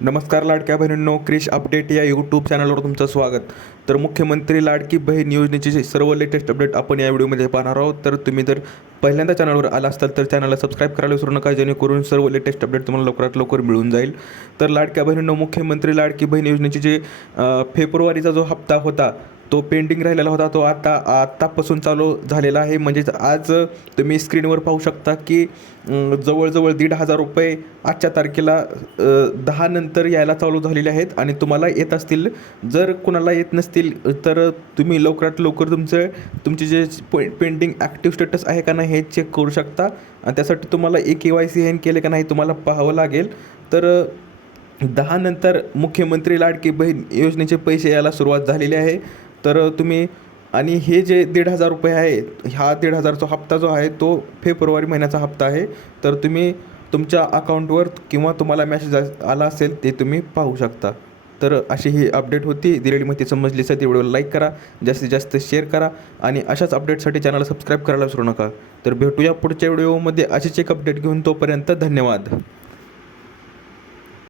नमस्कार लाडक्या बहिणींनो, क्रिश अपडेट या यूट्यूब चॅनलवर तुमचं स्वागत. तर मुख्यमंत्री लाडकी बहीण योजनेचे जे सर्व लेटेस्ट अपडेट आपण या व्हिडिओमध्ये पाहणार आहोत. तर तुम्ही जर पहिल्यांदा चॅनलवर आला असाल तर चॅनलला सबस्क्राईब करायला विसरू नका, जेणेकरून सर्व लेटेस्ट अपडेट तुम्हाला लवकरात लवकर मिळून जाईल. तर लाडक्या बहिणींनो, मुख्यमंत्री लाडकी बहीण योजनेचे जे फेब्रुवारीचा जो हप्ता होता तो पेंडिंग राहिलेला होता, तो आत्तापासून चालू झालेला आहे. म्हणजेच आज तुम्ही स्क्रीनवर पाहू शकता की जवळजवळ 1,500 रुपये आजच्या तारखेला 10 नंतर यायला चालू झालेले आहेत. आणि तुम्हाला येत असतील, जर कुणाला येत नसतील तर तुम्ही लवकरात लवकर तुमचे जे पेंडिंग ॲक्टिव्ह स्टेटस आहे का नाही हे चेक करू शकता. आणि त्यासाठी तुम्हाला KYC केले का नाही तुम्हाला पाहावं लागेल. तर 10 नंतर मुख्यमंत्री लाडकी बहीण योजनेचे पैसे यायला सुरुवात झालेली आहे. तर तुम्ही आणि हे जे 1,500 रुपये आहे, हा 1,500चा हप्ता जो आहे तो फेब्रुवारी महिन्याचा हप्ता आहे. तर तुम्ही तुमच्या अकाउंटवर किंवा तुम्हाला मेसेज आला असेल ते तुम्ही पाहू शकता. तर अशी ही अपडेट होती. दिलेली माहिती समजली असेल तर व्हिडिओला लाईक करा, जास्तीत जास्त शेअर करा आणि अशाच अपडेटसाठी चॅनलला सबस्क्राईब करायला विसरू नका. तर भेटूया पुढच्या व्हिडिओमध्ये अशीच एक अपडेट घेऊन. तोपर्यंत धन्यवाद.